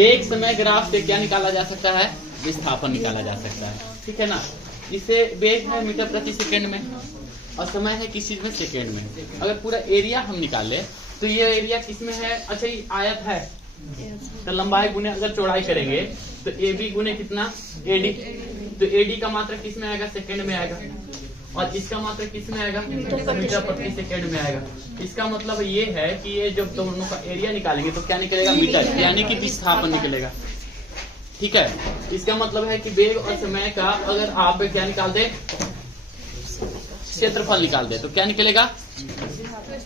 वेग समय ग्राफ से क्या निकाला जा सकता है? विस्थापन निकाला जा सकता है, ठीक है ना। इसे वेग है मीटर प्रति सेकंड में और समय है किस चीज में? सेकंड में। अगर पूरा एरिया हम निकाले तो ये एरिया किस में है? अच्छा ये आयत है तो लंबाई गुने अगर चौड़ाई करेंगे तो ए बी गुने कितना? एडी। तो एडी का मात्रा किस में आएगा? सेकंड में आएगा। और इसका मात्रा किस में आएगा? मीटर प्रति सेकंड में आएगा। इसका मतलब ये है कि ये जब दोनों का एरिया निकालेंगे तो क्या निकलेगा? मीटर, यानी कि विस्थापन निकलेगा, ठीक है। इसका मतलब है कि वेग और समय का अगर आप क्या निकाल दे? क्षेत्रफल निकाल दे तो क्या निकलेगा?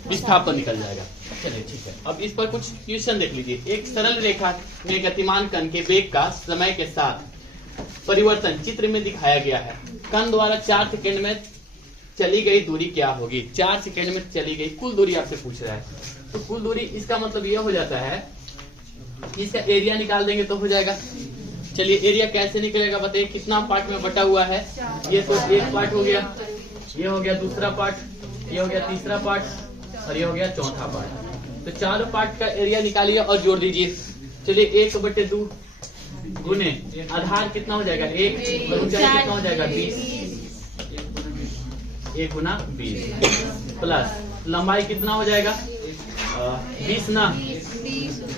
विस्थापन निकल जाएगा। चलिए ठीक है, अब इस पर कुछ क्वेश्चन देख लीजिए। एक सरल रेखा में गतिमान कण के वेग का समय के साथ परिवर्तन चित्र में दिखाया गया है। कण द्वारा 4 सेकंड में चली गई दूरी क्या होगी? 4 सेकंड में चली गई कुल दूरी आपसे पूछ रहा है। तो कुल दूरी इसका मतलब यह हो जाता है कि इसका एरिया निकाल देंगे तो हो जाएगा। चलिए एरिया कैसे निकलेगा बताइए? कितना पार्ट में बटा हुआ है? ये तो एक पार्ट हो गया, ये हो गया दूसरा पार्ट, ये हो गया तीसरा पार्ट और ये हो गया चौथा पार्ट। तो चारों पार्ट का एरिया निकालिए और जोड़ दीजिए। चलिए 1/2 गुने आधार कितना हो जाएगा? 1 और ऊंचाई कितना हो जाएगा? 20। 1 गुना 20 प्लस लंबाई कितना हो जाएगा? 20 ना,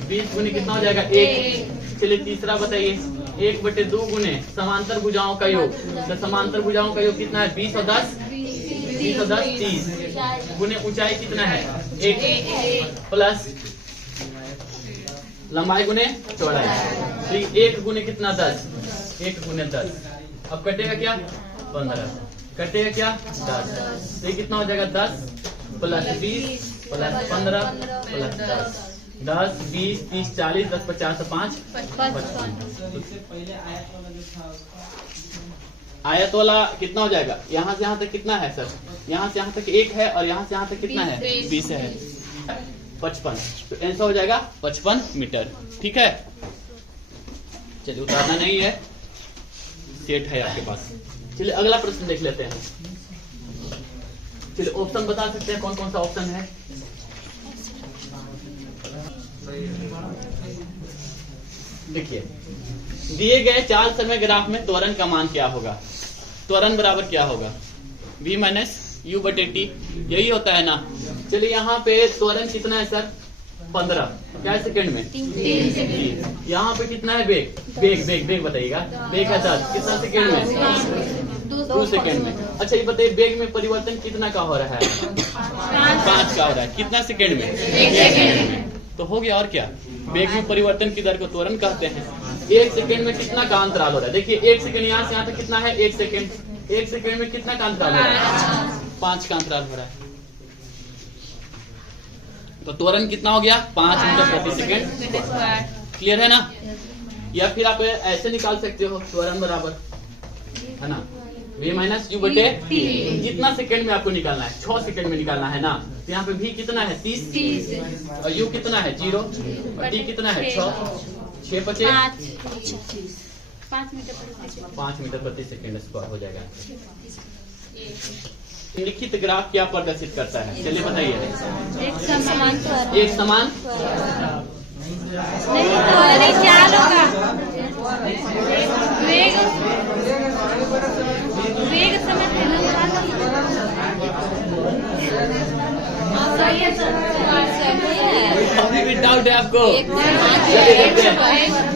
20 गुने कितना हो जाएगा? 1। चलिए तीसरा बताइए 1/2 गुने समांतर भुजाओं का योग। तो समांतर भुजाओं का योग कितना है? 20 और 10 30 गुने ऊंचाई कितना है? 1 प्लस लंबाई गुने चौड़ाई। 1 गुने कितना? 10। 1 गुने 10। अब कटेगा क्या? 15। कटेगा क्या? 10। तो ये कितना हो जाएगा? 10 प्लस 20 प्लस 15 प्लस 10। 10 20 30 40 10 50 5 55। आयत वाला कितना हो जाएगा? यहाँ से यहाँ तक कितना है सर? यहाँ से यहाँ तक 1 है और यहाँ से यहाँ तक कितना है? 20 है। 55। तो आंसर हो जाएगा 55 मीटर, ठीक है। चलिए उतारना नहीं है, सेट है आपके पास। चलिए अगला प्रश्न देख लेते हैं। चलिए ऑप्शन बता सकते हैं कौन कौन सा ऑप्शन है? देखिए दिए गए 4 समय ग्राफ में त्वरण का मान क्या होगा? त्वरण बराबर क्या होगा? v माइनस u बटे टी, यही होता है ना। चलिए यहाँ पे त्वरण कितना है सर? 15 क्या सेकंड में? 3। यहाँ पे कितना है वेग? वेग बताइएगा। वेग है 10, कितना सेकंड में? 2 सेकंड में। अच्छा ये बताइए वेग में परिवर्तन कितना का हो रहा है? 5 का हो रहा है। कितना सेकंड में? 1 सेकंड में। तो हो गया। और क्या? वेग में परिवर्तन की दर को त्वरण कहते हैं। 1 सेकंड में कितना का अंतराल हो रहा है? देखिए 1 सेकंड यहाँ से यहाँ तक कितना है? 1 सेकंड। 1 सेकंड में कितना का अंतराल हो रहा है? 5 का अंतराल हो रहा है। तो त्वरण कितना हो गया? 5 मीटर प्रति सेकंड। क्लियर है ना? या फिर आप ऐसे निकाल सकते हो त्वरण बराबर है ना v माइनस यू बटे टी। कितना सेकंड में आपको निकालना है? 6 सेकंड में निकालना है ना। तो यहाँ पे v कितना है? 30 और u कितना है? 0 और t कितना है? 6 5 5 मीटर प्रति सेकंड स्क्वायर हो जाएगा। लिखित ग्राफ क्या प्रदर्शित करता है? चलिए बताइए। एक समान अभी भी डाउट है आपको? चलिए देखते हैं।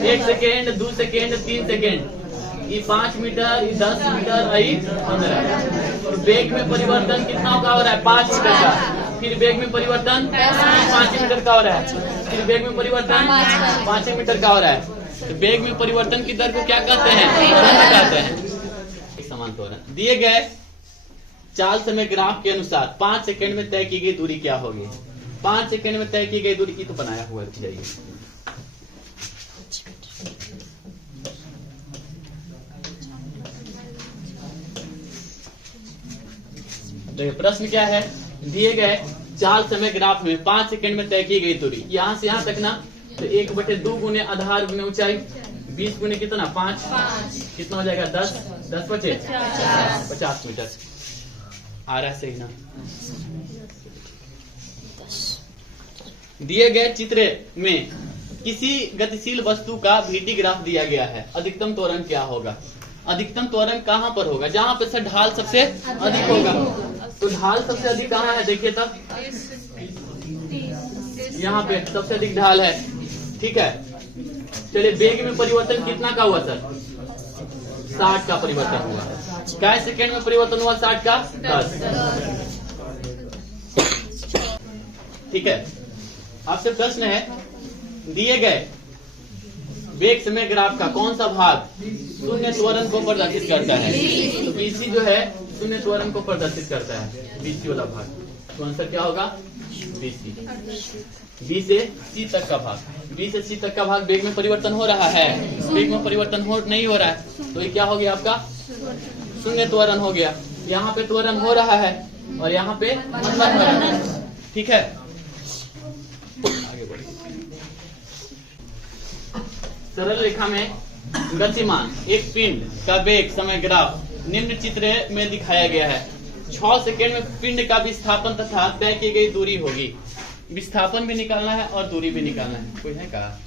1 सेकेंड 2 सेकेंड 3 सेकेंड, ये 5 मीटर, ये 10 मीटर, ये 15। और वेग में परिवर्तन कितना का हो रहा है? 5 मीटर का। फिर वेग में परिवर्तन 5 मीटर का हो रहा है। फिर वेग में परिवर्तन 5 मीटर का हो रहा है। तो वेग में परिवर्तन की दर को क्या कहते हैं? त्वरण कहते हैं। एक समान त्वरण। दिए गए 4 समय ग्राफ के अनुसार 5 सेकंड में तय की गई दूरी क्या होगी? 5 सेकंड में तय की गई दूरी की तो बनाया हुआ है। देखिए प्रश्न क्या है? दिए गए 4 समय ग्राफ में 5 सेकंड में तय की गई दूरी, यहाँ से यहाँ तक ना। तो 1/2 गुने आधार गुने ऊंचाई, 20 गुने कितना? 5। कितना हो जाएगा? 10 10 बचे 50 मीटर। आ रहा है सही ना? दिए गए चित्र में किसी गतिशील वस्तु का VT ग्राफ दिया गया है, अधिकतम त्वरण क्या होगा? अधिकतम त्वरण कहाँ पर होगा? जहाँ पे सर ढाल सबसे अधिक होगा। तो ढाल सबसे अधिक कहाँ है? देखिए तब यहाँ पे सबसे अधिक ढाल है, ठीक है। चलिए वेग में परिवर्तन कितना का हुआ सर? 60 का परिवर्तन हुआ। क्या सेकेंड में परिवर्तन हुआ? 60 का 10, ठीक है। आपसे प्रश्न है, दिए गए वेग समय ग्राफ का कौन सा भाग शून्य त्वरण को प्रदर्शित करता है? तो BC जो है शून्य त्वरण को प्रदर्शित करता है, BC वाला भाग। तो आंसर क्या होगा? BC। B से C तक का भाग, B से C तक का भाग वेग में परिवर्तन हो रहा है, वेग में परिवर्तन नहीं हो रहा है, तो ये क्या हो गया आपका? शून्य त्वरण हो गया। यहाँ पे त्वरण हो रहा है और यहाँ पे मंदन हो रहा है, ठीक है। आगे बढ़िए। सरल रेखा में गतिमान एक पिंड का वेग समय ग्राफ निम्न चित्र में दिखाया गया है। 6 सेकेंड में पिंड का विस्थापन तथा तय की गई दूरी होगी। विस्थापन भी निकालना है और दूरी भी निकालना है। कोई है क्या?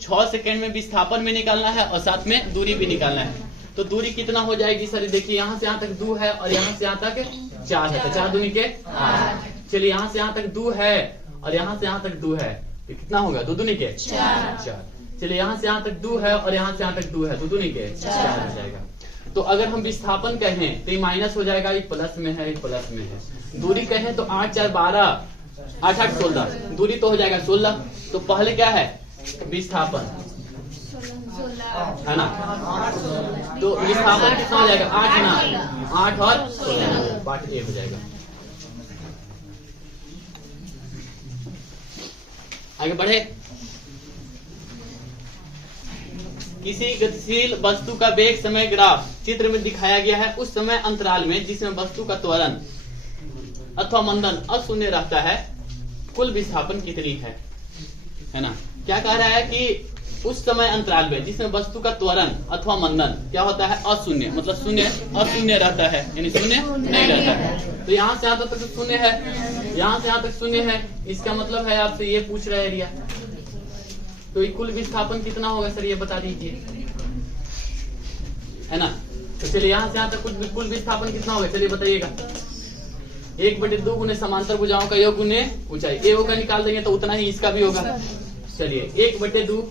6 सेकेंड में विस्थापन भी निकालना है और साथ में दूरी भी निकालना है। तो दूरी कितना हो जाएगी सर? देखिए यहाँ से यहाँ तक 2 है और यहाँ से यहाँ तक 4 है, तो 4 दूनी के 8। चलिए यहाँ से यहाँ तक 2 है और यहाँ से यहाँ तक 2 है, तो कितना होगा? 2 दूनी के 4। चलिए यहाँ से यहाँ तक 2 है और यहाँ से यहाँ तक 2 है, 2 दूनी के 4 हो जाएगा। तो अगर हम विस्थापन कहें तो ये माइनस हो जाएगा, ये प्लस में है, ये प्लस में है। दूरी कहें तो 8 4 12, 8 8 16, दूरी तो हो जाएगा 16। तो पहले क्या है? विस्थापन है ना, तो विस्थापन कितना हो जाएगा? 8 ना, 8 और 16, 8 1 हो जाएगा। आगे बढ़े। किसी गतिशील वस्तु का वेग समय ग्राफ चित्र में दिखाया गया है उस समय अंतराल में जिसमें वस्तु का त्वरण अथवा मंदन अशून्य रहता है, कुल विस्थापन कितनी है ना। क्या कह रहा है कि उस समय अंतराल में जिसमें वस्तु का त्वरण अथवा मंदन क्या होता है? अशून्य, मतलब अशून्य रहता है, यानी शून्य नहीं रहता है। तो यहाँ से यहाँ तक शून्य है, यहाँ से यहाँ तक शून्य है, इसका मतलब है आपसे ये पूछ रहा है एरिया। तो ये कुल विस्थापन कितना होगा सर? ये बता दीजिए, है ना। तो चलिए यहाँ से यहाँ तक कुल विस्थापन कितना होगा? चलिए बताइएगा। 1/2 गुने समांतर भुजाओं का योग गुने ऊंचाई, ए होगा निकाल देंगे तो उतना ही इसका भी होगा। चलिए 1/2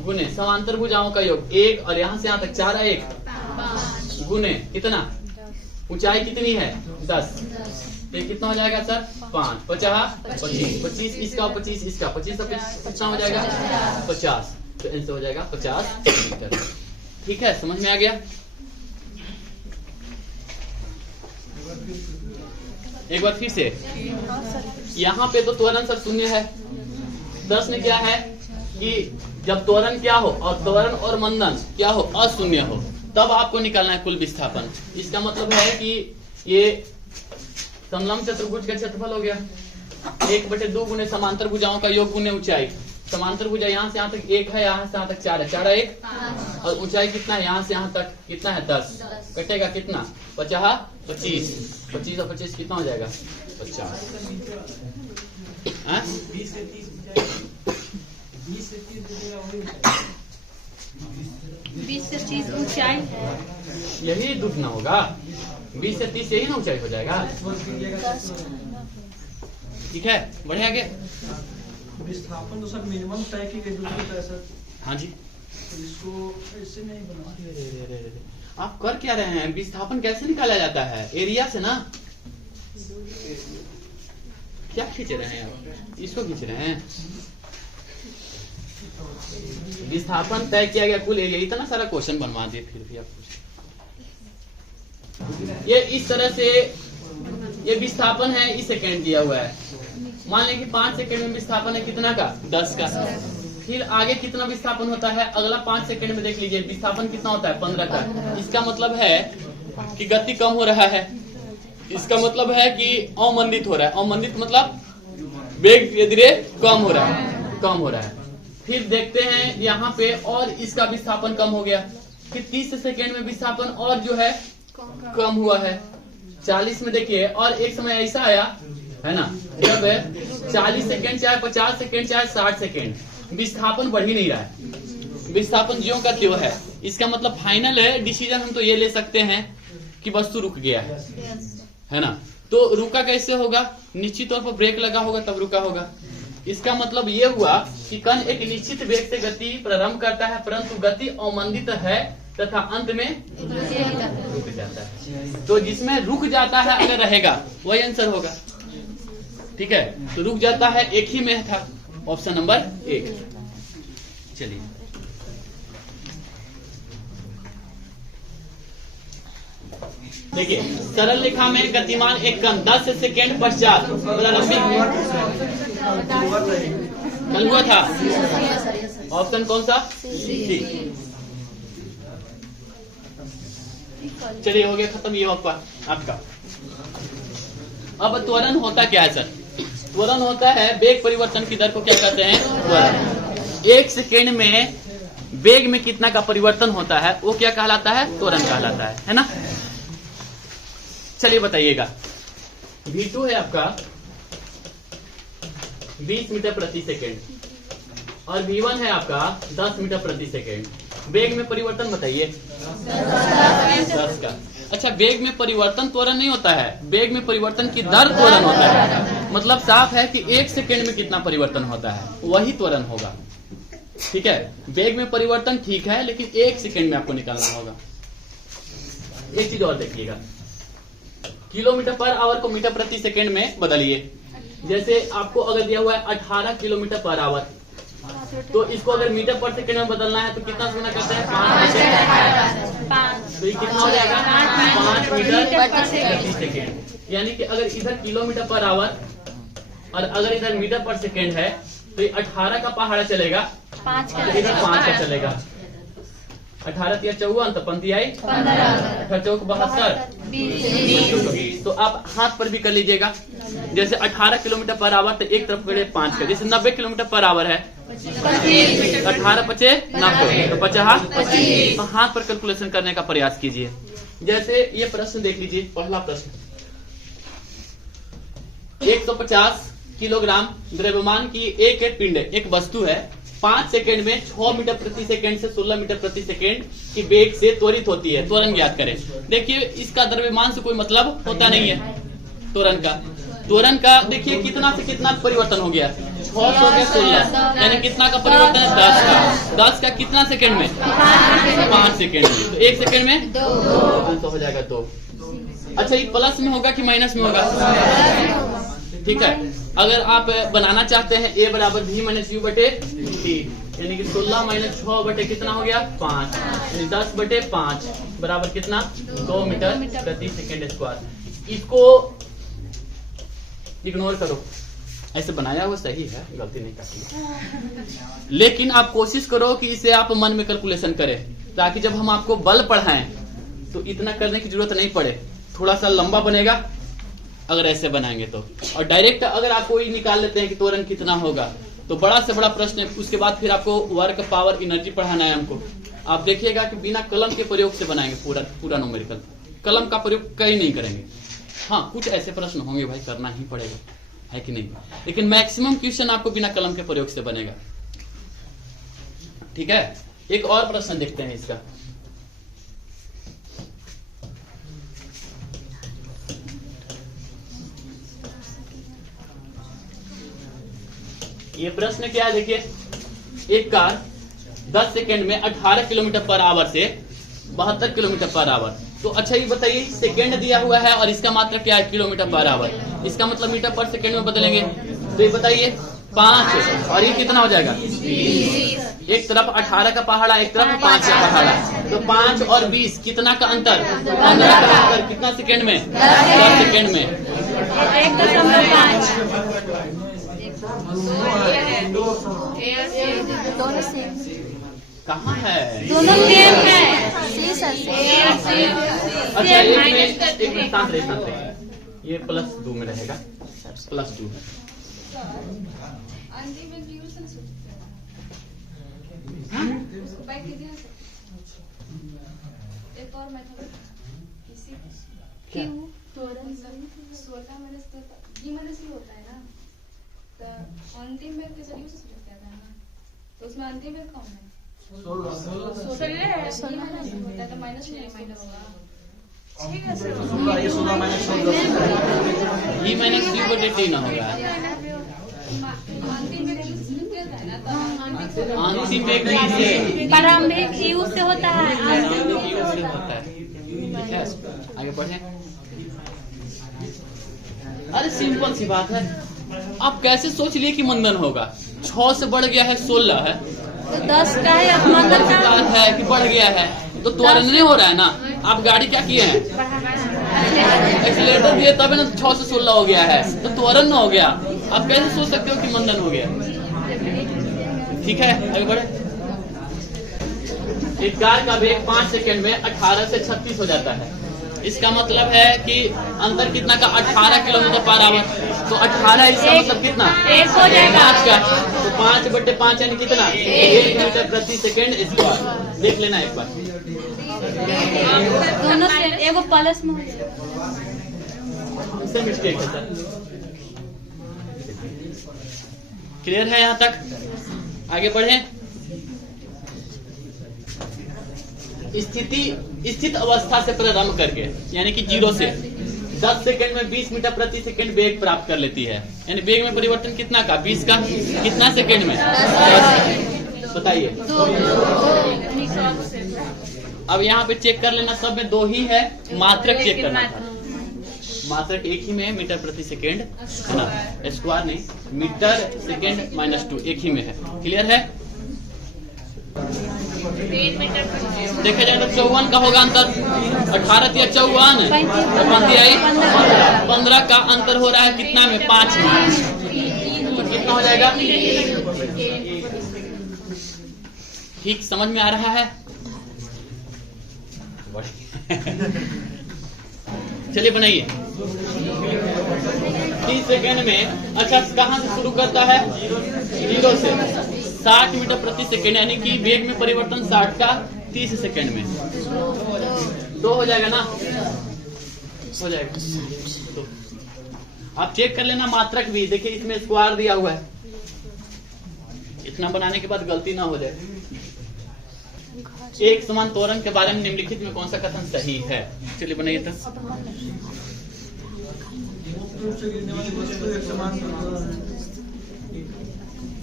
गुने समांतर भुजाओं का योग 1 और यहाँ से यहाँ तक 4 1 गुने कितना? ऊंचाई कितनी है? 10। तो कितना हो जाएगा सर? 5 50 25 इसका 25 इसका 25 कितना हो जाएगा? 50। तो इनसे हो जाएगा 50 मीटर। ठीक है, समझ में आ गया? एक बार फिर से, यहाँ पे तो त्वरण सब शून्य है। प्रश्न क्या है कि जब त्वरण क्या हो और त्वरण और मंदन क्या हो? अशून्य हो, तब आपको निकालना है कुल विस्थापन। इसका मतलब है कि ये समलंब चतुर्भुज का क्षेत्रफल हो गया 1/2 गुने समांतर भुजाओं का योग गुने ऊंचाई। समांतर भुजा यहाँ से यहाँ तक 1 है, यहाँ से यहाँ तक 4 है, 4 1 और ऊंचाई कितना है? यहाँ से यहाँ तक कितना है? 10। कटेगा कितना? 50 25 25 और 25 कितना हो जाएगा? 50। 20 से 30 ऊंचाई, यही दुखना होगा। 20 से 30 यही ना ऊंचाई हो जाएगा। ठीक है, बढ़े आगे। विस्थापन तो सर मिनिमम तय की गई दूरी होता है सर। हाँ जी, तो इसको इससे नहीं बना। आप कर क्या रहे हैं? विस्थापन कैसे निकाला जाता है? एरिया से ना। क्या खींच रहे हैं आप? इसको खींच रहे हैं। विस्थापन तय किया गया कुल एरिया। इतना सारा क्वेश्चन बनवा दिए फिर भी आप पूछ। ये इस तरह से ये विस्थापन है, इस सेकेंड दिया हुआ है। मान लें कि 5 सेकेंड में विस्थापन है कितना का? 10 का। फिर आगे कितना विस्थापन होता है? अगला 5 सेकेंड में देख लीजिए विस्थापन कितना होता है? 15 का। इसका मतलब है कि गति कम हो रहा है। इसका मतलब है कि अवमंदित हो रहा है। अवमंदित मतलब वेग धीरे धीरे कम हो रहा है। फिर देखते हैं यहाँ पे और इसका विस्थापन कम हो गया। फिर 30 सेकेंड में विस्थापन और जो है कम हुआ है। 40 में देखिए और एक समय ऐसा आया है ना। जब 40 सेकेंड चाहे 50 सेकेंड चाहे 60 सेकेंड विस्थापन बढ़ ही नहीं रहा है, विस्थापन ज्यों का त्यों है, इसका मतलब फाइनल है डिसीजन हम तो ये ले सकते हैं कि वस्तु रुक गया है ना। तो रुका कैसे होगा, निश्चित तौर पर ब्रेक लगा होगा तब रुका होगा। इसका मतलब ये हुआ कि कण एक निश्चित वेग से गति प्रारंभ करता है परंतु गति अवमंदित है तथा अंत में रुक जाता है। तो जिसमें रुक जाता है अगर रहेगा वही आंसर होगा, ठीक है। तो रुक जाता है एक ही में था, ऑप्शन नंबर 1। चलिए देखिए, सरल रेखा में गतिमान एक कण 10 सेकेंड पश्चात कल हुआ था। ऑप्शन कौन सा, सी। चलिए हो गया खत्म ये आपका। अब त्वरण होता क्या है सर, त्वरण होता है वेग परिवर्तन की दर को क्या कहते हैं, त्वरण। 1 सेकेंड में वेग में कितना का परिवर्तन होता है वो क्या कहलाता है, त्वरण कहलाता है ना। चलिए बताइएगा, V2 है आपका 20 मीटर प्रति सेकेंड और V1 है आपका 10 मीटर प्रति सेकेंड। वेग में परिवर्तन बताइए 10 का। अच्छा, वेग में परिवर्तन त्वरण नहीं होता है, वेग में परिवर्तन की दर त्वरण होता है। मतलब साफ है कि 1 सेकेंड में कितना परिवर्तन होता है वही त्वरण होगा, ठीक है। वेग में परिवर्तन ठीक है लेकिन 1 सेकेंड में आपको निकालना होगा। एक चीज और देखिएगा, किलोमीटर पर आवर को मीटर प्रति सेकेंड में बदलिए। जैसे आपको अगर दिया हुआ है 18 किलोमीटर पर आवर, तो इसको अगर मीटर पर सेकेंड में बदलना है तो कितना गुना करते हैं, 5। तो ये कितना हो जाएगा, 5 मीटर प्रति सेकेंड। यानी कि अगर इधर किलोमीटर पर आवर और अगर इधर मीटर पर सेकेंड है तो ये 18 का पहाड़ा चलेगा, 5 का चलेगा। 18 × 54 तो 15 आई, 18 चौक 72। तो आप हाथ पर भी कर लीजिएगा। जैसे 18 किलोमीटर पर आवर तो एक तरफ करे 5 का, जैसे 90 किलोमीटर पर आवर है 18 × 5 = 90 तो 50। तो हाथ पर कैलकुलेशन करने का प्रयास कीजिए। जैसे ये प्रश्न देख लीजिए, पहला प्रश्न, 150 किलोग्राम द्रव्यमान की एक पिंड, एक वस्तु है, 5 सेकेंड में 6 मीटर प्रति सेकेंड से 16 मीटर प्रति सेकेंड की वेग से त्वरित होती है। त्वरण ज्ञात करें। देखिए इसका द्रव्यमान से कोई मतलब होता नहीं है त्वरण का देखिए कितना से कितना परिवर्तन हो गया, 6 से 16, यानी कितना का परिवर्तन है, 10 का। 10 का कितना सेकेंड में, 5 सेकेंड में। तो 1 सेकेंड में 2, तो हो जाएगा 2। अच्छा, ये प्लस में होगा कि माइनस में होगा, ठीक है। अगर आप बनाना चाहते हैं A बराबर V - U बटे T, यानी कि 16 - 6 बटे कितना हो गया, 5, यानी 10 बटे 5 बराबर कितना, 2 मीटर प्रति सेकेंड स्क्वायर। इसको इग्नोर करो, ऐसे बनाया हुआ सही है, गलती नहीं करती। लेकिन आप कोशिश करो कि इसे आप मन में कैलकुलेशन करें, ताकि जब हम आपको बल पढ़ाएं तो इतना करने की जरूरत नहीं पड़े। थोड़ा सा लंबा बनेगा अगर ऐसे बनाएंगे तो, और डायरेक्ट अगर आपको ये निकाल लेते हैं कि त्वरण कितना होगा तो बड़ा से बड़ा प्रश्न है। उसके बाद फिर आपको वर्क, पावर, एनर्जी पढ़ाना है हमको। आप देखिएगा कि बिना कलम के प्रयोग से बनाएंगे पूरा न्यूमेरिकल, कलम का प्रयोग कहीं नहीं करेंगे। हाँ, कुछ ऐसे प्रश्न होंगे भाई, करना ही पड़ेगा, है कि नहीं, लेकिन मैक्सिमम क्वेश्चन आपको बिना कलम के प्रयोग से बनेगा, ठीक है। एक और प्रश्न देखते हैं इसका। ये प्रश्न क्या है, देखिए, एक कार 10 सेकेंड में 18 किलोमीटर पर आवर से 72 किलोमीटर पर आवर। तो अच्छा ये बताइए, सेकेंड दिया हुआ है और इसका मात्रा क्या है, किलोमीटर पर आवर। इसका मतलब मीटर पर सेकेंड में बदलेंगे तो ये बताइए 5, और ये कितना हो जाएगा, 20। एक तरफ 18 का पहाड़ा, एक तरफ 5 का पहाड़ा, तो 5 और 20 कितना का अंतर, 15 का अंतर। कितना सेकेंड में, 10 सेकेंड में। कहाँ है, दोनों सेम है। अच्छा एक मिनट शांत रहे, ये +2 में रहेगा, +2 है। एक और मेथड, जी मैंने सी होता है ना, तो अंतिम वेग के सही से सिलेक्ट करना है ना, तो उसमें अंतिम वेग कौन है? 16 होता है तो माइनस होगा। ठीक है सर, ये 16 माइनस 16 ई माइनस यू बटे टी ना होगा। अंतिम वेग से सिलेक्ट करना है ना, तो अंतिम वेग नहीं से प्रारंभिक यू से होता है। प्रारंभिक यू से होता है। ठीक है, आगे बढ़े। अरे सिंपल सी बात है, आप कैसे सोच लिए कि मंदन होगा? 6 से बढ़ गया है 16 है, तो 10 का है अब मंदन का बात है कि बढ़ गया है तो त्वरण नहीं हो रहा है ना। आप गाड़ी क्या किए हैं? एक्सीलरेटर दिए तब ना 6 से 16 हो गया है, तो त्वरण ना हो गया। आप कैसे सोच सकते हो कि मंदन हो गया? ठीक है, आगे बढ़े। एक कार का वेग 5 सेकंड में 18 से 36 हो जाता है। इसका मतलब है कि अंतर कितना का? 18 किलोमीटर पर आवर। तो 18 इसका मतलब कितना? 1 हो जाएगा। 5 का, तो 5 बटे 5 यानी कितना? 1 मीटर प्रति सेकंड स्क्वायर। देख लेना एक बार। दोनों से एगो प्लस में हो जाएगा। इससे मिस्टेक है सर। क्लियर है यहाँ तक? आगे बढ़े। स्थित अवस्था से प्रारंभ करके यानी कि 0 से 10 सेकंड में 20 मीटर प्रति सेकंड वेग प्राप्त कर लेती है। यानी वेग में परिवर्तन कितना का? 20 का। कितना सेकंड में? बताइए। अब यहाँ पे चेक कर लेना, सब में 2 ही है, मात्रक चेक करना था। मात्रक एक ही में है, मीटर प्रति सेकंड है ना, स्क्वायर नहीं, मीटर सेकंड -2 एक ही में है। क्लियर है? देखा जाए तो 54 का होगा अंतर। 18 या 54 आई 15 का अंतर हो रहा है कितना में? 5 में। तो कितना हो जाएगा? ठीक समझ में आ रहा है? चलिए बनाइए। 30 सेकंड में, अच्छा कहाँ से शुरू करता है? 0 से 60 मीटर प्रति सेकंड, यानी कि वेग में परिवर्तन 60 का 30 सेकंड में 2 हो जाएगा ना? हो जाएगा। तो आप चेक कर लेना मात्रक भी। देखिए इसमें स्क्वायर दिया हुआ है, इतना बनाने के बाद गलती ना हो जाए। एक समान त्वरण के बारे में निम्नलिखित में कौन सा कथन सही है? चलिए बनाइए तो।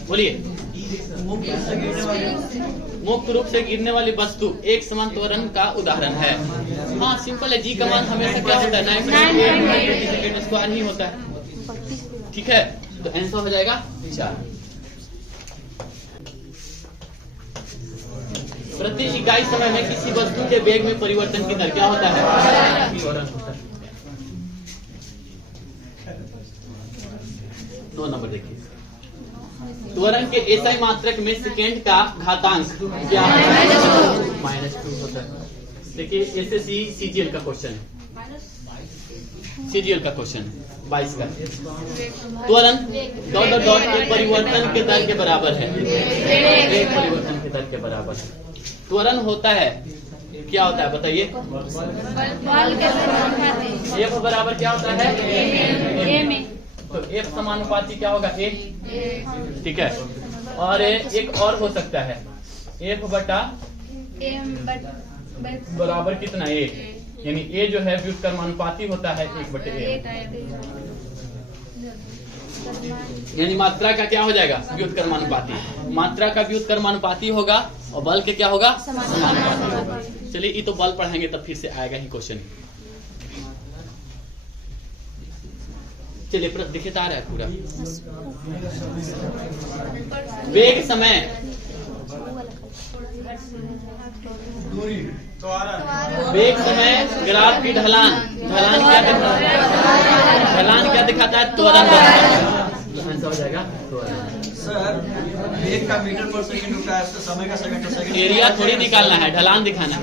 बोलिए। मुक्त रूप से गिरने वाली वस्तु एक समान त्वरण का उदाहरण है। हाँ सिंपल है। जी का मान हमेशा क्या होता है? 9 सेकंड स्क्वायर ही होता है। ठीक है, तो आंसर हो जाएगा 4। प्रति इकाई समय में किसी वस्तु के वेग में परिवर्तन की दर क्या होता है? त्वरण होता है। 2 नंबर देखिए। त्वरण के एसआई मात्रक में सेकेंड का घातांक क्या है? -2 होता है। देखिए एसएससी सीजीएल का क्वेश्चन है, सीजीएल का क्वेश्चन 22 का। त्वरण डॉट के परिवर्तन के दर के बराबर है, एक परिवर्तन के दर के बराबर है। त्वरण होता है क्या होता है बताइए? एफ बराबर क्या होता है? ए में। तो एफ समानुपाती क्या होगा? ए। ठीक है, और एक और हो सकता है एफ बटा बराबर कितना? ए। यानी ए जो है व्युत्क्रमानुपाती होता है 1/a। यानी मात्रा का क्या हो जाएगा? व्युत्क्रमानुपाती। मात्रा का व्युत्क्रमानुपाती होगा और बल के क्या होगा? समानुपाती होगा। चलिए ये तो बल पढ़ेंगे तब फिर से आएगा ही क्वेश्चन। चलिए दिखता आ रहा है पूरा। वेग समय वेग समय ग्राफ की ढलान क्या दिखाता है? ढलान क्या दिखाता है? त्वरण ऐसा हो जाएगा सर। वेग का मीटर पर सेकंड होता है, समय का सेकंड सेकंड। एरिया थोड़ी निकालना है, ढलान दिखाना।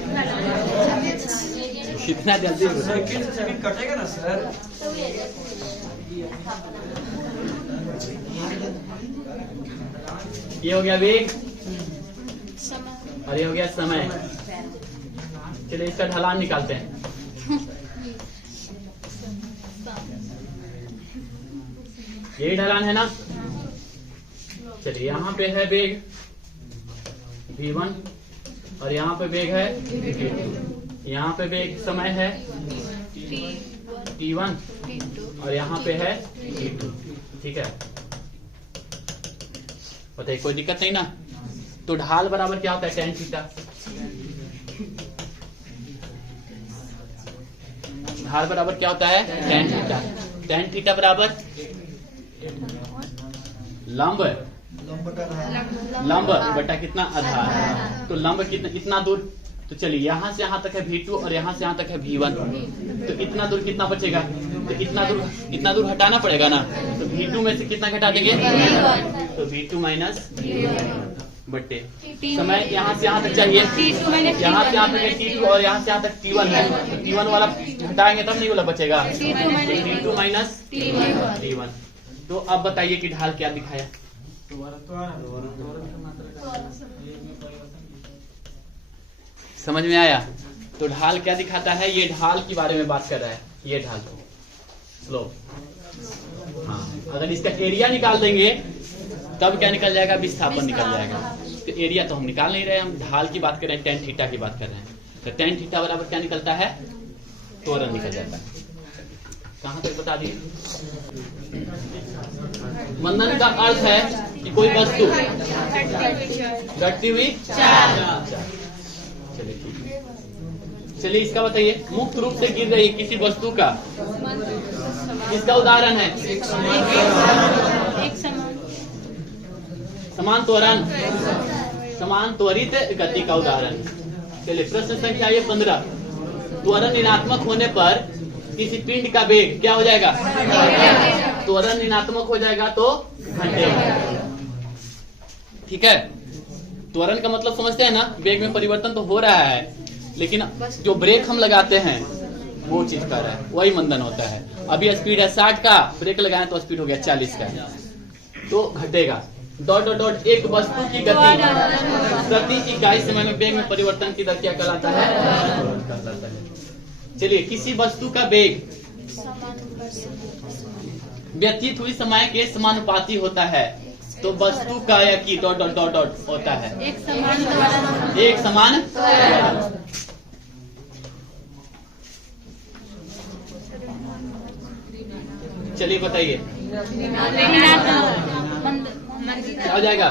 कितना जल्दी सेकंड से सेकंड कटेगा ना सर। ये हो गया वेग और ये हो गया समय। चलिए इसका ढलान निकालते हैं। यही ढलान है ना। चलिए यहाँ पे है वेग v1 और यहाँ पे वेग है v2। यहाँ पे वेग समय है t1 और यहाँ पे है t2। ठीक है, बताइए कोई दिक्कत नहीं ना। तो ढाल बराबर क्या होता है? tan theta. ढाल बराबर क्या होता है? tan theta. tan थीटा बराबर लंब बटा कितना? आधार। तो लंब कितना, इतना दूर। तो चलिए यहाँ से यहाँ तक है v2 और यहाँ से यहाँ तक है v1। तो इतना दूर कितना बचेगा? तो इतना दूर हटाना पड़ेगा ना। तो v2 में से कितना घटा देंगे? तो v2 माइनस बट्टे समय यहाँ से यहाँ तक चाहिए। यहाँ से यहाँ तक है t2 और यहाँ से यहाँ तक t1 है। तो t1 वाला हटाएंगे तब नहीं वाला बचेगा। t2 minus t1। तो अब बताइए कि ढाल क्या दिखाया? समझ में आया? तो ढाल क्या दिखाता है? ये ढाल के बारे में बात कर रहा है। ये ढाल स्लोप। हाँ, अगर इसका एरिया निकाल देंगे तब क्या निकल जाएगा? विस्थापन निकल जाएगा। तो एरिया तो हम निकाल नहीं रहे, हम ढाल की बात कर रहे हैं, tan थीटा की बात कर रहे हैं। तो tan थीटा बराबर क्या निकलता है? त्वरण निकल जाता है। कहां तक बता दिए? मंदन का अर्थ है कि कोई वस्तु घटती हुई चलिए ठीक है। चलिए इसका बताइए, मुक्त रूप से गिर रही किसी वस्तु का इसका उदाहरण है एक समान त्वरण, समान त्वरित गति का उदाहरण। चलिए प्रश्न संख्या ये 15। त्वरण ऋणात्मक होने पर किसी पिंड का वेग क्या हो जाएगा? त्वरण ऋणात्मक हो जाएगा तो घटेगा। ठीक है, त्वरण का मतलब समझते हैं ना? वेग में परिवर्तन तो हो रहा है, लेकिन जो ब्रेक हम लगाते हैं वो चीज कर रहा है, वही मंदन होता है। अभी स्पीड है 60 का, ब्रेक लगाएं तो स्पीड हो गया 40 का, तो घटेगा। डॉट डॉट डॉट एक वस्तु की गति प्रति इकाई समय में वेग में परिवर्तन की दर क्या कहलाता है? चलिए, किसी वस्तु का वेग व्यतीत हुई समय के समानुपाती होता है, तो वस्तु का या की डॉट डॉट डॉट डॉट होता है एक समान त्वरण। चलिए बताइए क्या हो जाएगा?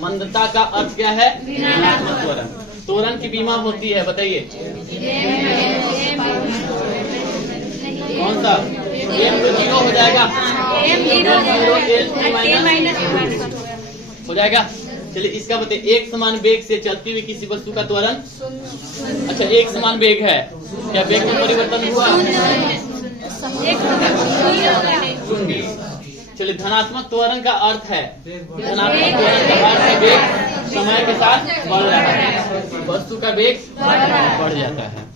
मंदता का अर्थ क्या है? ऋणात्मक त्वरण। त्वरण की बीमा होती है, बताइए कौन सा? m तो 0 हो जाएगा, हो जाएगा। चलिए इसका बताइए, एक समान वेग से चलती हुई किसी वस्तु का त्वरण। अच्छा, एक समान वेग है, क्या वेग में परिवर्तन हुआ? चलिए, धनात्मक त्वरण का अर्थ है, धनात्मक त्वरण का अर्थ है वेग समय के साथ बढ़ रहा है, वस्तु का वेग बढ़ जाता है।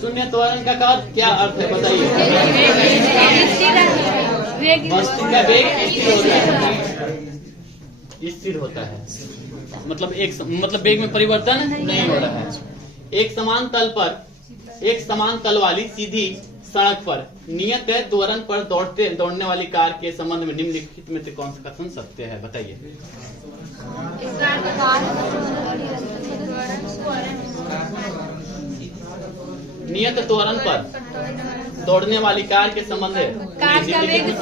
शून्य त्वरण का क्या अर्थ है, बताइए? वस्तु का वेग स्थिर होता है, मतलब वेग में परिवर्तन नहीं हो रहा है। एक समान तल वाली सीधी सड़क पर नियत त्वरण पर दौड़ने वाली कार के संबंध में निम्नलिखित में से कौन सा कथन सत्य है, बताइए? नियत त्वरण पर दौड़ने वाली कार के संबंध में कार का वेग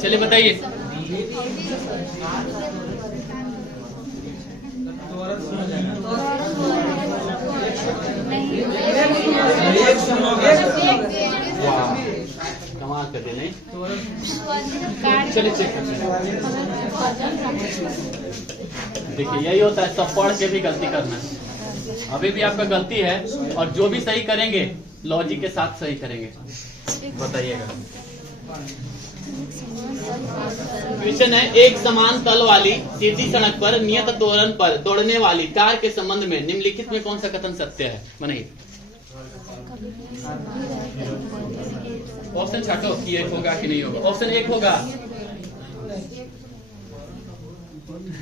चलिए बताइए। कमाल करते नहीं। चलिए चेक करते हैं। देखिए यही होता है, सब पढ़ के भी गलती करना है। अभी भी आपका गलती है, और जो भी सही करेंगे लॉजिक के साथ सही करेंगे। बताइएगा। क्वेश्चन है, एक समान तल वाली सीधी सड़क पर नियत त्वरण पर दौड़ने वाली कार के संबंध में निम्नलिखित में कौन सा कथन सत्य है? बनाइए। ऑप्शन छाटो कि एक होगा कि नहीं होगा। ऑप्शन एक होगा, बोलिए।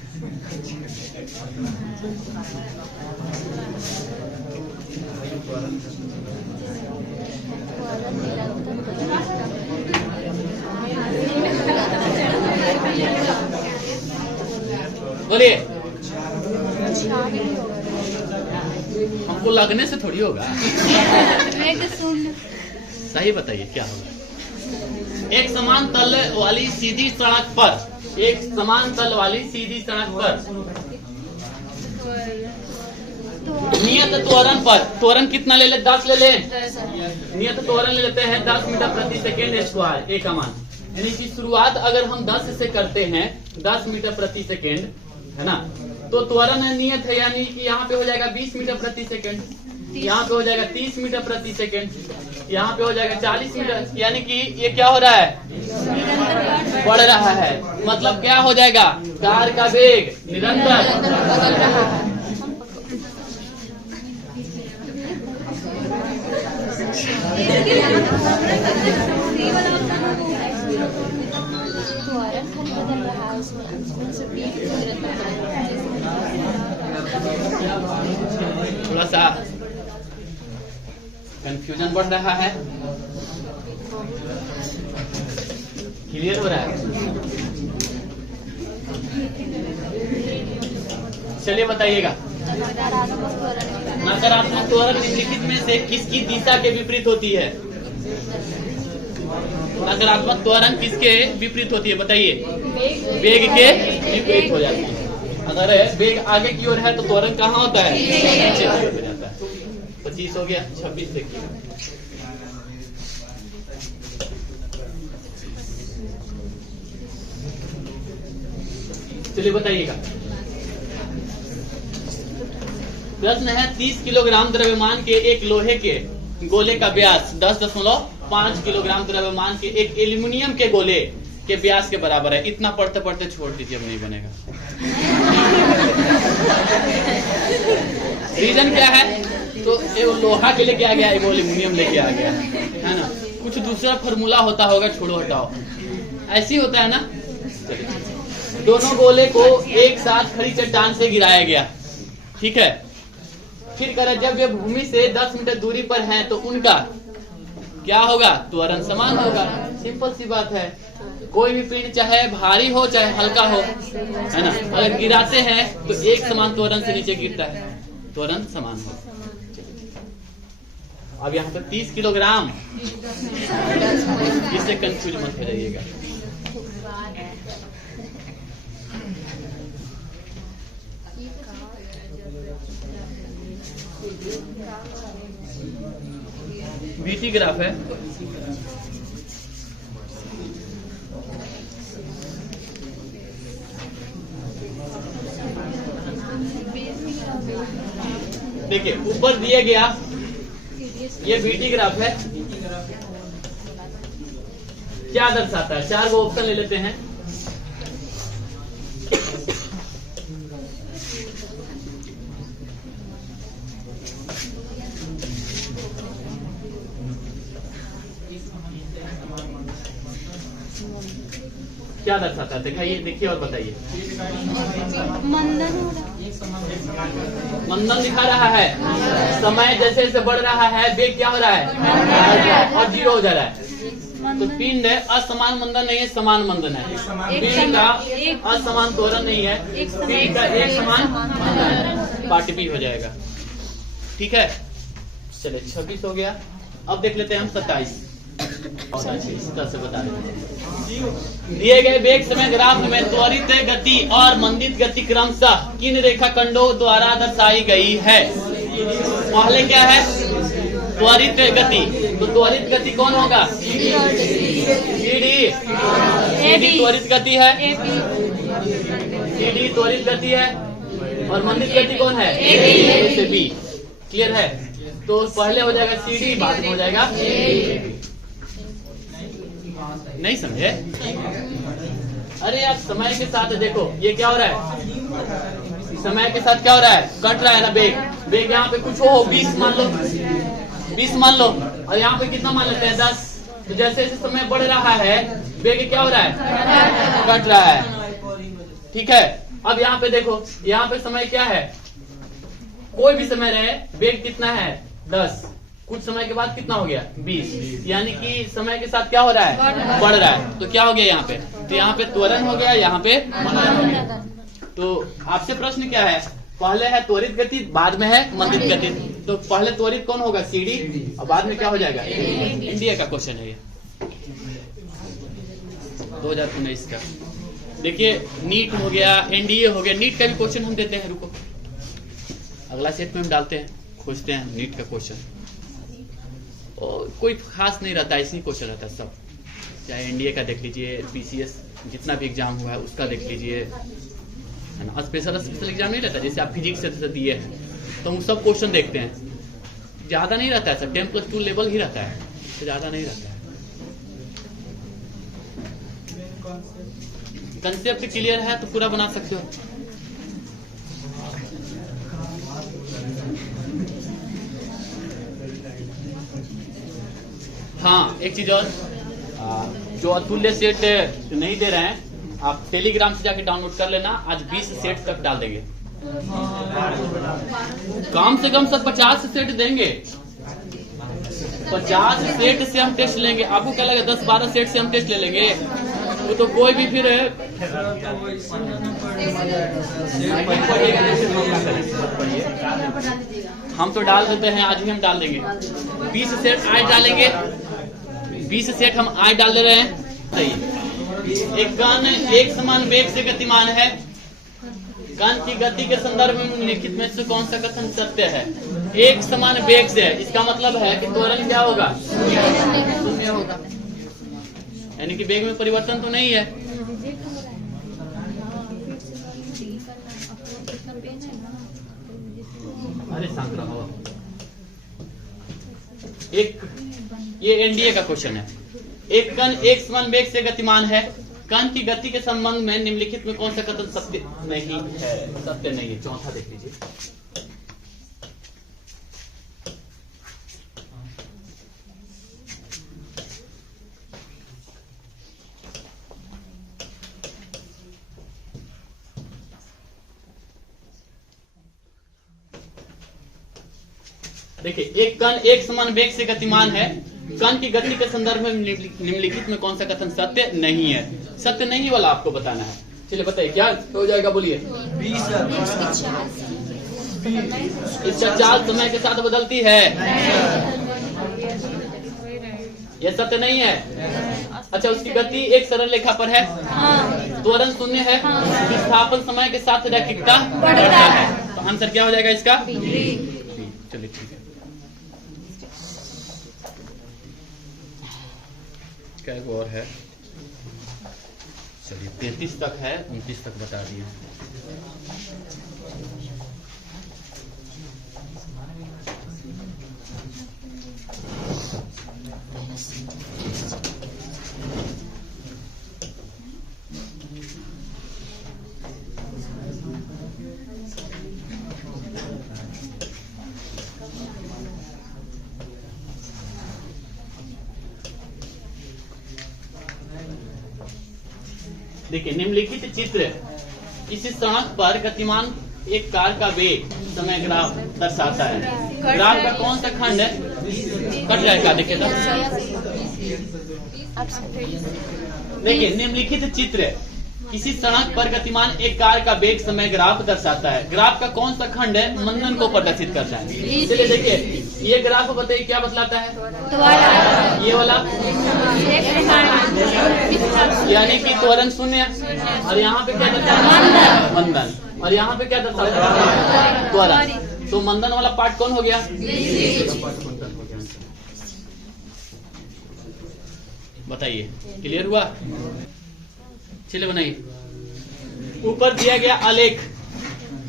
हमको लगने से थोड़ी होगा। मैं तो सुन सही बताइए क्या होगा। एक समान तल वाली सीधी सड़क पर, एक समान तल वाली सीधी सड़क पर नियत त्वरण पर, त्वरण कितना ले ले? 10 ले ले। नियत त्वरण ले लेते हैं 10 मीटर प्रति सेकेंड स्क्वायर, ए का मान। यानी कि शुरुआत अगर हम 10 से करते हैं, 10 मीटर प्रति सेकेंड, है ना, तो त्वरण नियत है, यानी कि यहाँ पे हो जाएगा 20 मीटर प्रति सेकेंड, यहाँ पे हो जाएगा 30 मीटर प्रति सेकेंड, यहाँ पे हो जाएगा 40 मीटर, यानी कि ये क्या हो रहा है? बढ़ रहा है। मतलब क्या हो जाएगा? कार का वेग निरंतर बदल रहा है। त्वरण खाली बदल रहा है, उसमें से भी थोड़ा सा कंफ्यूजन बढ़ रहा है। क्लियर हो रहा है? चलिए बताइएगा। नकारात्मक त्वरण निम्नलिखित में से किसकी दिशा के विपरीत होती है? नकारात्मक त्वरण किसके विपरीत होती है बताइए? वेग के विपरीत हो जाती है। अगर वेग आगे की ओर है तो त्वरण कहाँ होता है? नीचे की ओर हो जाता है। 25 हो गया। 26 देखिए। चलिए बताइएगा। प्रश्न है 30 किलोग्राम द्रव्यमान के एक लोहे के गोले का व्यास 10.5 किलोग्राम द्रव्यमान के एक एल्यूमिनियम के गोले के व्यास के बराबर है। इतना पढ़ते पढ़ते छोड़ दीजिए, अब नहीं बनेगा। रीजन क्या है? तो ये लोहा के लेके आ गया, वो एल्यूमिनियम लेके आ गया, है ना। कुछ दूसरा फॉर्मूला होता होगा, छोड़ो हटाओ, ऐसे ही होता है ना। दोनों गोले को एक साथ खड़ी चट्टान से गिराया गया, ठीक है। फिर करें, जब वे भूमि से 10 मीटर दूरी पर हैं तो उनका क्या होगा? त्वरण समान होगा। सिंपल सी बात है। कोई भी पिंड चाहे भारी हो चाहे हल्का हो, है ना, अगर गिराते हैं तो एक समान त्वरण से नीचे गिरता है, त्वरण समान हो। अब यहाँ पर 30 किलोग्राम, इससे कंफ्यूज मत हो जाइएगा। VT ग्राफ है। देखिए ऊपर दिया गया ये VT ग्राफ है। क्या दर्शाता है? 4 गो ऑप्शन ले लेते हैं। क्या दर्शाता है? दिखाइए, देखिए और बताइए। मंदन हो रहा मंदन दिखा रहा है। समय जैसे जैसे बढ़ रहा है वेग क्या हो रहा है? और 0 हो जा रहा है। तो पिंड है असमान मंदन नहीं है, समान मंदन है। पिंड का असमान त्वरण नहीं है, पिंड का एक समान मंदन है। पार्ट बी हो जाएगा, ठीक है। चलिए 26 हो गया। अब देख लेते हैं हम 27 से बता दें। दिए गए वेग समय ग्राफ में त्वरित गति और मंदित गति क्रमशः किन रेखाखंडों द्वारा दर्शाई गई है? पहले क्या है? त्वरित गति। तो त्वरित गति कौन होगा? सीडी त्वरित गति है, सीडी त्वरित गति है, और मंदित गति कौन है? ए से बी। क्लियर है? तो पहले हो जाएगा सीडी, बाद में हो जाएगा ए। नहीं समझे? अरे यार समय के साथ देखो ये क्या हो रहा है? समय के साथ क्या हो रहा है? कट रहा है ना वेग। वेग यहाँ पे कुछ हो 20 मान लो, 20 मान लो, और यहाँ पे कितना मान लेते हैं? 10। तो जैसे जैसे समय बढ़ रहा है वेग क्या हो रहा है? कट रहा है, ठीक है। अब यहाँ पे देखो, यहाँ पे समय क्या है, कोई भी समय रहे, वेग कितना है 10, कुछ समय के बाद कितना हो गया 20, यानी कि समय के साथ क्या हो रहा है, बढ़ रहा है। तो क्या हो गया यहाँ पे, तो यहाँ पे त्वरण हो गया, यहाँ पे मंदन हो गया। तो आपसे प्रश्न क्या है, पहले है त्वरित गति, बाद में है मंदित गति। तो पहले त्वरित कौन होगा, सीडी, और बाद में क्या हो जाएगा, इंडिया का क्वेश्चन है ये 2019 का। देखिए नीट हो गया, एनडीए हो गया, नीट का भी क्वेश्चन हम देते हैं, रुको अगला सेट में हम डालते हैं, खोजते हैं नीट का क्वेश्चन। और कोई खास नहीं रहता है, इसी क्वेश्चन रहता है सब, चाहे एनडीए का देख लीजिए, पीसीएस जितना भी एग्जाम हुआ है उसका देख लीजिए, है ना। स्पेशल एग्जाम नहीं रहता, जैसे आप फिजिक्स से दिए हैं तो हम सब क्वेश्चन देखते हैं, ज्यादा नहीं रहता है सर, 10+2 लेवल ही रहता है, इससे ज्यादा नहीं रहता है। कंसेप्ट क्लियर है तो पूरा बना सकते हो। हाँ एक चीज और, जो अतुल्य सेट नहीं दे रहे हैं, आप टेलीग्राम से जाके डाउनलोड कर लेना, आज 20 सेट तक डाल देंगे, कम से कम सब 50 सेट देंगे, 50 सेट से हम टेस्ट लेंगे। आपको क्या लगेगा 10-12 सेट से हम टेस्ट ले लेंगे, वो तो कोई भी फिर हम तो डाल देते हैं, आज भी हम डाल देंगे 20 सेट आज डालेंगे, 20 सेट हम आज डाल दे रहे हैं। सही, एक कण एक समान वेग से गतिमान है, कण की गति के संदर्भ में निम्नलिखित में से कौन सा कथन सत्य है। एक समान वेग से है, इसका मतलब है कि त्वरण क्या होगा, शून्य होगा, यानी कि वेग में परिवर्तन तो नहीं है। अरे शांत रहो, एक ये एनडीए का क्वेश्चन है, एक कण एक समान वेग से गतिमान है, कण की गति के संबंध में निम्नलिखित में कौन सा कथन सत्य नहीं है, सत्य नहीं है। चौथा देख लीजिए, देखिए एक कण एक समान वेग से गतिमान है, कण की गति के संदर्भ में निम्नलिखित में कौन सा कथन सत्य नहीं है। सत्य नहीं वाला आपको बताना है, चलिए बताइए क्या हो जाएगा, बोलिए। इसका चाल समय के साथ बदलती है, यह सत्य नहीं है। अच्छा, उसकी गति एक सरल रेखा पर है, त्वरण शून्य है, विस्थापन समय के साथ रैखिकता बढ़ता है। तो आंसर क्या हो जाएगा इसका, चलिए ठीक है। क्या और है, चलिए 33 तक है, 29 तक बता दिए। देखिए निम्नलिखित चित्र किसी सड़क पर गतिमान एक कार का वेग समय ग्राफ दर्शाता है। ग्राफ का कौन सा खंड कट जाएगा, देखिए देखिए निम्नलिखित चित्र किसी सड़क पर गतिमान एक कार का वेग समय ग्राफ दर्शाता है। ग्राफ का कौन सा खंड मंदन को प्रदर्शित करता है। चलिए देखिए ये ग्राफ बताइए क्या बतलाता है, ये वाला यानी कि त्वरण शून्य, और यहाँ पे क्या दर्शाता है मंदन, और यहाँ पे क्या दर्शाता है त्वरण। तो मंदन वाला पार्ट कौन हो गया, बताइए क्लियर हुआ। चलिए बनाइए, ऊपर दिया गया आलेख,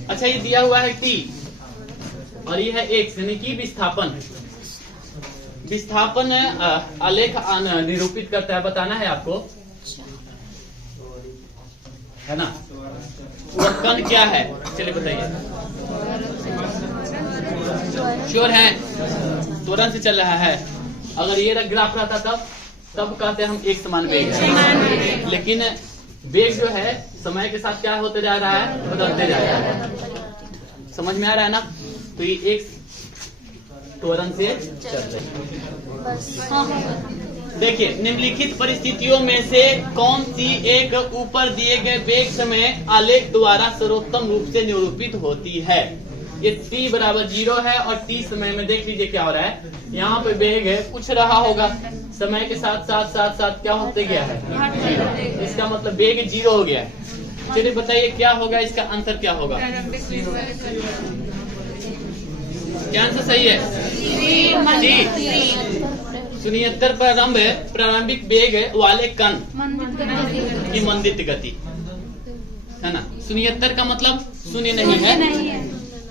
अच्छा ये दिया हुआ है t और ये है x, यानी कि विस्थापन। विस्थापन आलेख निरूपित करता है, बताना है आपको, है ना। वह कण क्या है, चलिए बताइए, श्योर है, त्वरण से चल रहा है। अगर ये ग्राफ रहता तब कहते हैं हम एक समान वेग है, लेकिन वेग जो है समय के साथ क्या होते जा रहा है, बदलते जा रहा है। समझ में आ रहा है ना? तो ये एक त्वरण से चल रही है। बस देखिए, निम्नलिखित परिस्थितियों में से कौन सी एक ऊपर दिए गए वेग समय आलेख द्वारा सर्वोत्तम रूप से निरूपित होती है? ये t बराबर 0 है और t समय में देख लीजिए क्या हो रहा है। यहाँ पे वेग है, कुछ रहा होगा, समय के साथ साथ साथ साथ क्या होते गया है, 0। इसका मतलब वेग 0 हो गया है। चलिए बताइए क्या होगा, इसका आंसर क्या होगा? क्या आंसर सही है? शून्येतर प्रारंभिक वेग वाले कण की मंदित गति, है ना? शून्येतर का मतलब शून्य नहीं है।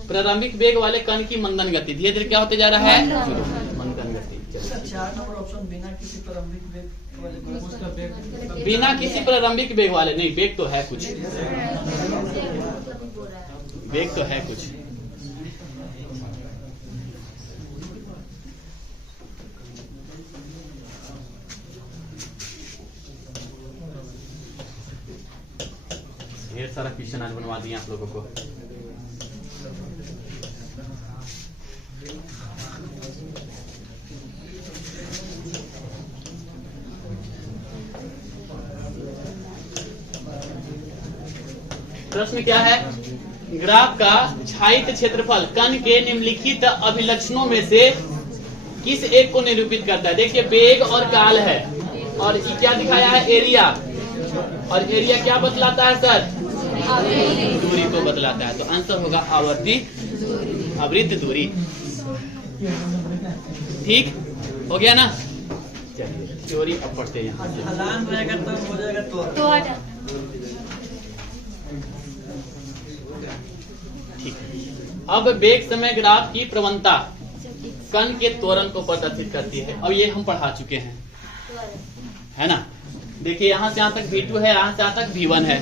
प्रारंभिक वेग वाले कण की मंदन गति धीरे धीरे क्या होते जा रहा है, मंदन गति। सर 4 नंबर ऑप्शन बिना किसी प्रारंभिक वेग वाले उसका वेग, बिना किसी प्रारंभिक वेग वाले नहीं, वेग तो है कुछ, वेग तो है कुछ। ढेर सारा क्वेश्चन आज बनवा दिए आप लोगों को। प्रश्न क्या है? ग्राफ का छायित क्षेत्रफल कण के निम्नलिखित अभिलक्षणों में से किस एक को निरूपित करता है? देखिए, वेग और काल है और ये क्या दिखाया है, एरिया। और एरिया क्या बतलाता है सर? दूरी को बतलाता है। तो आंसर होगा आवृत्त दूरी। ठीक हो गया ना? चलिए थ्योरी अब पढ़ते हैं। यहाँ ढलान रहेगा तो हो जाएगा तो आ जा। अब वेग समय ग्राफ की प्रवणता कण के त्वरण को प्रदर्शित करती है। अब ये हम पढ़ा चुके हैं, है ना? देखिए, यहाँ से यहाँ तक V2 है, यहाँ से यहाँ तक V1 है।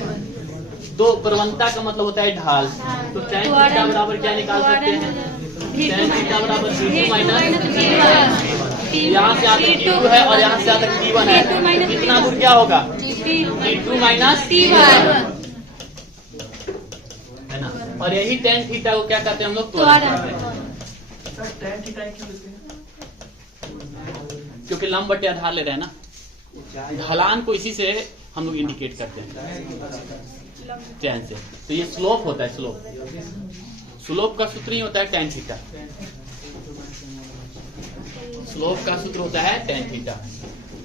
तो प्रवणता का मतलब होता है ढाल। तो tan थीटा बराबर क्या निकाल सकते हैं? tan थीटा बराबर V2 माइनस, यहाँ से यहाँ तक V2 है और यहाँ से यहाँ तक T1 है। कितना दूर क्या होगा? V2 माइनस T1, है ना? और यही tan थीटा को क्या कहते हैं हम लोग? त्वरण कहते हैं। सर tan थीटा क्यों लेते हैं? क्योंकि लंब बटे आधार ले रहे हैं ना, ढलान को इसी से हम लोग इंडिकेट करते हैं, tan से। तो ये स्लोप होता है, स्लोप का सूत्र ही होता है tan थीटा। स्लोप का सूत्र होता है tan थीटा।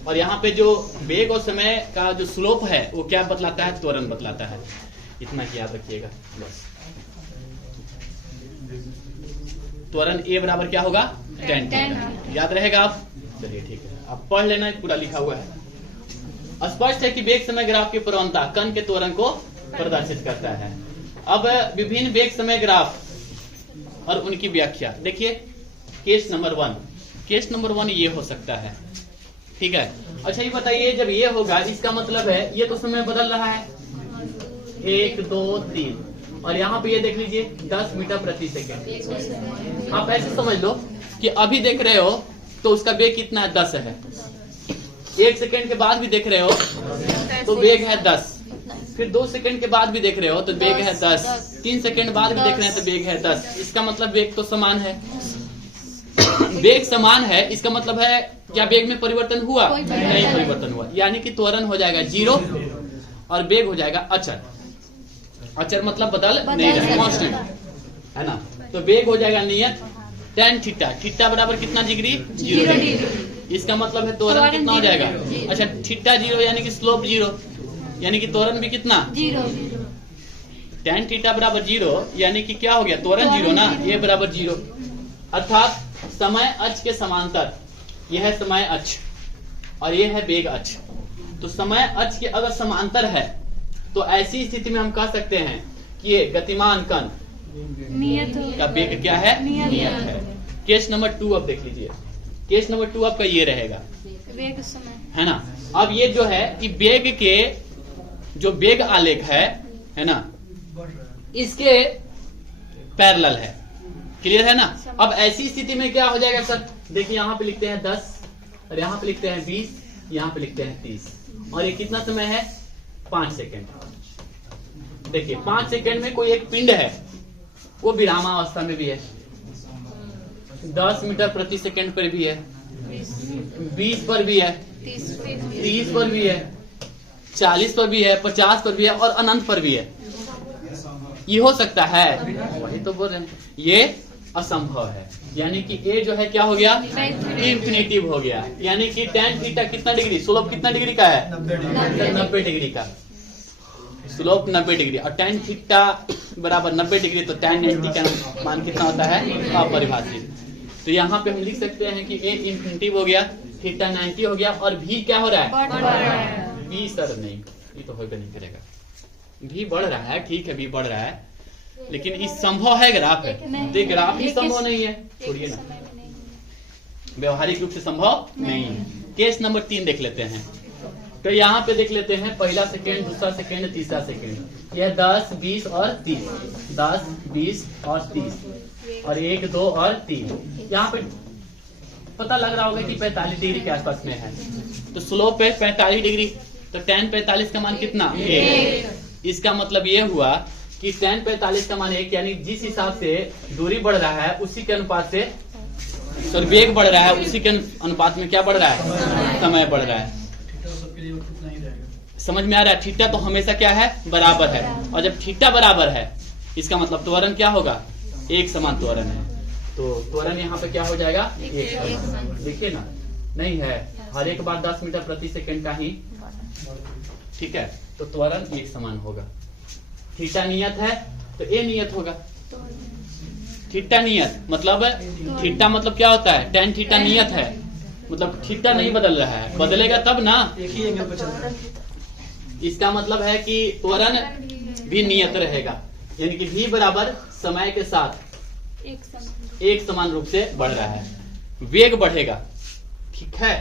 और यहाँ पे जो वेग और समय का जो स्लोप है वो क्या बतलाता है? त्वरण बतलाता है। इतना ही याद रखिएगा बस। त्वरण A बराबर क्या होगा? tan theta. याद रहेगा आप? चलिए ठीक है, आप पढ़ लेना, पूरा लिखा हुआ है। स्पष्ट है कि वेग समय ग्राफ की प्रवणता कण के त्वरण को प्रदर्शित करता है। अब विभिन्न वेग समय ग्राफ और उनकी व्याख्या देखिए। केस नंबर 1 ये हो सकता है, ठीक है? अच्छा ये बताइए, जब ये होगा इसका मतलब है ये तो समय बदल रहा है, 1 2 3, और यहाँ पे ये देख लीजिए 10 मीटर प्रति सेकेंड। आप ऐसे समझ लो कि अभी देख रहे हो तो उसका वेग कितना है? 10 है। 1 सेकंड के बाद भी देख रहे हो तो वेग है 10। फिर 2 सेकंड के बाद भी देख रहे हो तो वेग है 10। 3 सेकंड बाद भी देख रहे हैं तो वेग है 10। इसका मतलब वेग तो समान है। वेग समान है, इसका मतलब है क्या वेग में परिवर्तन हुआ? नहीं परिवर्तन हुआ। यानी कि त्वरण हो जाएगा 0 और वेग हो जाएगा अचर। अचर मतलब बदल नहीं रहा, कांस्टेंट, है ना? तो वेग हो जाएगा नियत tan थीटा। थीटा बराबर कितना डिग्री? 0 डिग्री। इसका मतलब है त्वरण कितना हो जाएगा? अच्छा, थीटा 0 यानी कि स्लोप 0, यानी कि त्वरण भी कितना? 0। tan थीटा बराबर 0 यानी कि क्या हो गया? त्वरण 0 ना, ये बराबर 0। अर्थात समय अक्ष के समांतर यह है समय अक्ष और ये है वेग अक्ष। तो समय अक्ष के अगर समांतर है तो ऐसी स्थिति में हम कह सकते हैं कि ये गतिमान कण का वेग क्या है? नियत है। केस नंबर 2 अब देख लीजिए। केस नंबर 2 आपका ये रहेगा, वेग समय, है ना? अब ये जो है कि वेग के जो वेग आलेख है ना, इसके पैरेलल है। क्लियर है ना? अब ऐसी स्थिति में क्या हो जाएगा सर? देखिए यहाँ पे लिखते हैं 10 और यहाँ पे लिखते हैं 20, यहाँ पे लिखते हैं 30 और ये कितना समय है? 5 सेकेंड। देखिए 5 सेकंड में कोई एक पिंड है, वो विरामावस्था में भी है, 10 मीटर प्रति सेकंड पर भी है, 20 पर भी है, 30 पर भी है, 40 पर भी है, 50 पर भी है और अनंत पर भी है। ये हो सकता है, वही तो बोल रहे हैं, ये असंभव है। यानी कि ए जो है क्या हो गया, इंफिनिटिव हो गया। यानी कि tan थीटा कितना डिग्री, स्लोप कितना डिग्री का है, 90 डिग्री का, स्लोप 90 डिग्री, और tan थीटा बराबर 90 डिग्री, तो tan 90 का मान कितना होता है, अपरिभाषित। तो यहाँ पे हम लिख सकते हैं कि ए इंफिनिटिव हो गया, थीटा 90 हो गया, और भी क्या हो रहा है, भी सर नहीं, ये तो होगा नहीं करेगा, भी बढ़ रहा है, ठीक है भी बढ़ रहा है, लेकिन इस संभव है ग्राफ है, तो ग्राफ ही संभव नहीं है, छोड़िए ना, व्यवहारिक रूप से संभव नहीं है। केस नंबर 3 देख लेते हैं। तो यहाँ पे देख लेते हैं, पहला सेकेंड, दूसरा सेकेंड, तीसरा सेकेंड, यह 10, 20 और 30, 10, 20 और 30, और 1, 2 और 3। यहाँ पे पता लग रहा होगा कि 45 डिग्री के आसपास में है, तो स्लोप है 45 डिग्री, तो tan 45 का मान कितना, 1। इसका मतलब ये हुआ कि tan 45 का मान 1, यानी जिस हिसाब से दूरी बढ़ रहा है उसी के अनुपात से, सर वेग बढ़ रहा है उसी के अनुपात में क्या बढ़ रहा है, समय बढ़ रहा है। समझ में आ रहा है, थीटा तो हमेशा क्या है, बराबर है, और जब थीटा बराबर है इसका मतलब त्वरण क्या होगा, एक समान त्वरण है, तो त्वरण यहाँ पे क्या हो जाएगा, एक समान। देखिए ना, नहीं है, हर एक बार 10 मीटर प्रति सेकंड का ही, ठीक है, तो त्वरण एक समान होगा। थीटा नियत है तो ए नियत होगा, थीटा नियत मतलब, थीटा मतलब क्या होता है, tan थीटा नियत है, मतलब थीटा नहीं बदल रहा है, बदलेगा तब ना, एक ही एंगल पर चल रहा है। इसका मतलब है कि त्वरण भी नियत रहेगा, यानी कि v बराबर समय के साथ एक समान रूप से बढ़ रहा है, वेग बढ़ेगा, ठीक है,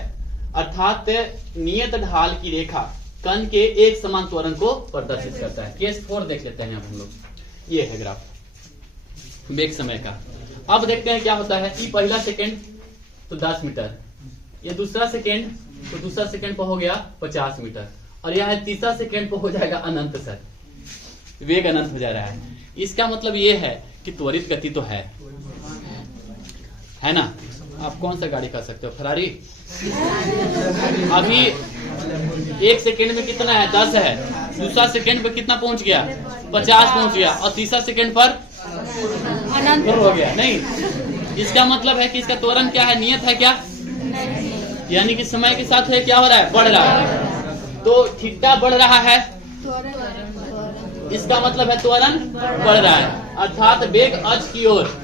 अर्थात नियत ढाल की रेखा कण के एक समान त्वरण को प्रदर्शित करता है। केस 4 देख लेते हैं हम लोग, ये है ग्राफ वेग समय का। अब देखते हैं क्या होता है, ये पहला सेकंड तो 10 मीटर, ये दूसरा सेकंड तो दूसरा सेकंड पर हो गया 50 मीटर, और यह है तीसरा सेकंड पर हो जाएगा अनंत, सर वेग अनंत हो जा रहा है। इसका मतलब ये है कि त्वरित गति तो है ना। आप कौन सा गाड़ी कर सकते हो, फरारी? अभी 1 सेकंड में कितना है, 10 है, दूसरा सेकंड पर कितना पहुंच गया, 50 पहुंच गया, और तीसरा सेकंड पर अनंत हो गया। नहीं, इसका मतलब है कि इसका त्वरण क्या है, नियत है क्या, यानी कि समय के साथ है क्या हो रहा है, बढ़ रहा है, तो थीटा बढ़ रहा है, इसका मतलब है त्वरण बढ़ रहा है, अर्थात वेग अक्ष की ओर,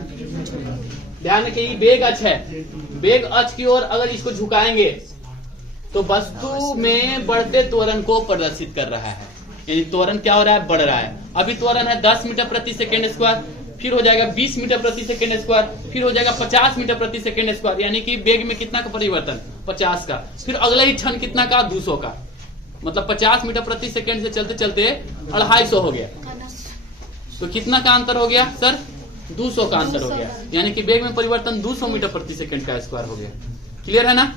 ध्यान रखिए वेग अक्ष है, वेग अक्ष की ओर अगर इसको झुकाएंगे तो वस्तु में बढ़ते त्वरण को प्रदर्शित कर रहा है, यानी त्वरण क्या हो रहा है, बढ़ रहा है। अभी त्वरण है 10 मीटर प्रति सेकेंड स्क्वायर, फिर हो जाएगा 20 मीटर प्रति सेकेंड स्क्वायर, फिर हो जाएगा 50 मीटर प्रति सेकेंड स्क्वायर, यानी कि वेग में कितना का परिवर्तन, 50 का, फिर अगला ही क्षण कितना का, 200 का, मतलब 50 मीटर प्रति सेकेंड से चलते चलते 250 हो गया, तो कितना का अंतर हो गया सर, 200 का अंतर हो गया, यानी कि वेग में परिवर्तन 200 मीटर प्रति सेकंड का स्क्वायर हो गया। क्लियर है ना।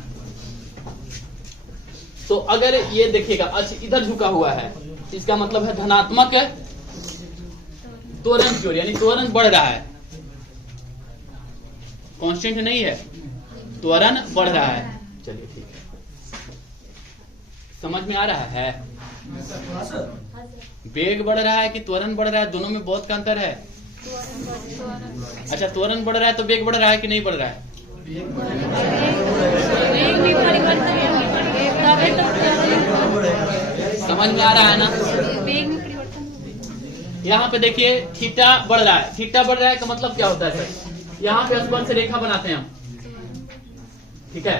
तो अगर ये देखिएगा अच्छा इधर झुका हुआ है, इसका मतलब है धनात्मक त्वरण की ओर, यानी त्वरण बढ़ रहा है, कांस्टेंट नहीं है, त्वरण बढ़ रहा है। चलिए ठीक है, समझ में आ रहा है, वेग बढ़ रहा है कि त्वरण बढ़ रहा है, दोनों में बहुत का अंतर है। अच्छा त्वरण बढ़ रहा है तो वेग बढ़ रहा है कि नहीं बढ़ रहा है, समझ में आ रहा है ना। यहाँ पे देखिए थीटा बढ़ रहा है, थीटा बढ़ रहा है का मतलब क्या होता है सर, यहाँ पे स्पर्श रेखा बनाते हैं हम, ठीक है,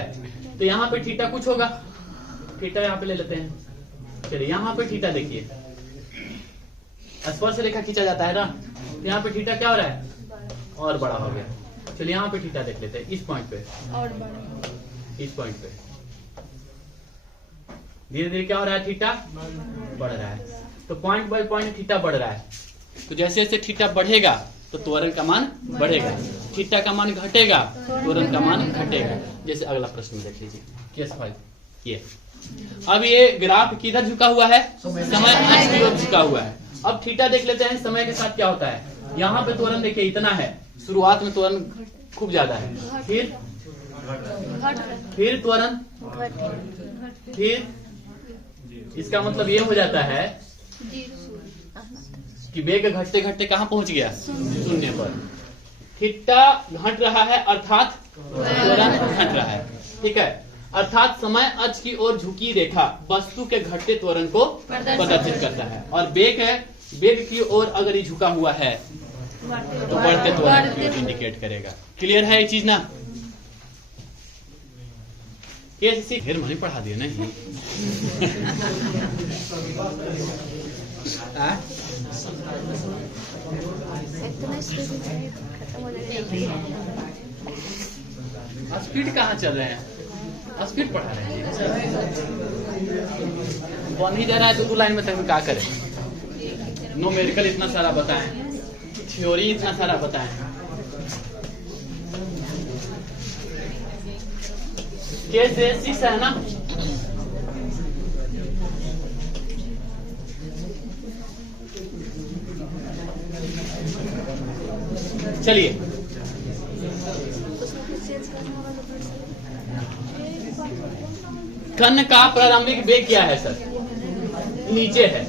तो यहाँ पे थीटा कुछ होगा, थीटा यहाँ पे ले लेते हैं, चलिए यहाँ पे थीटा देखिए, स्पर्श रेखा खींचा जाता है ना, यहाँ पे थीटा क्या हो रहा है, और बड़ा हो गया। चलिए यहाँ पे थीटा देख लेते हैं, इस पॉइंट पे और बड़ा, इस पॉइंट पे धीरे धीरे क्या हो रहा है, थीटा बढ़ रहा है, तो पॉइंट बाय पॉइंट थीटा बढ़ रहा है, तो जैसे जैसे थीटा बढ़ेगा तो त्वरण का मान बढ़ेगा, थीटा का मान घटेगा, त्वरण का मान घटेगा। जैसे अगला प्रश्न देख लीजिए, केस 5, ये अब ये ग्राफ किधर झुका हुआ है, समय अक्ष की ओर झुका हुआ है, अब थीटा देख लेते हैं समय के साथ क्या होता है। यहाँ पे त्वरण देखिए इतना है, शुरुआत में त्वरण खूब ज्यादा है, फिर त्वरण, फिर इसका मतलब ये हो जाता है कि वेग घटते घटते कहाँ पहुंच गया, शून्य पर। थीटा घट रहा है अर्थात त्वरण घट रहा है, ठीक है। अर्थात समय अक्ष की ओर झुकी रेखा वस्तु के घटते त्वरण को प्रदर्शित करता है, और वेग है, वेग की ओर अगर ये झुका हुआ है तो बढ़ते त्वरण को इंडिकेट करेगा। क्लियर है ये चीज ना? ये फिर मैंने पढ़ा दिया नहीं स्पीड कहाँ चल रहे हैं, स्पीड पढ़ा रहे हैं, बन ही जा रहा है तो 2 लाइन में तक क्या करें। न्यूमेरिकल इतना सारा बताएं, थ्योरी इतना सारा बताएं, कैसे 6 है ना। चलिए कण का प्रारंभिक वेग क्या है सर, नीचे है,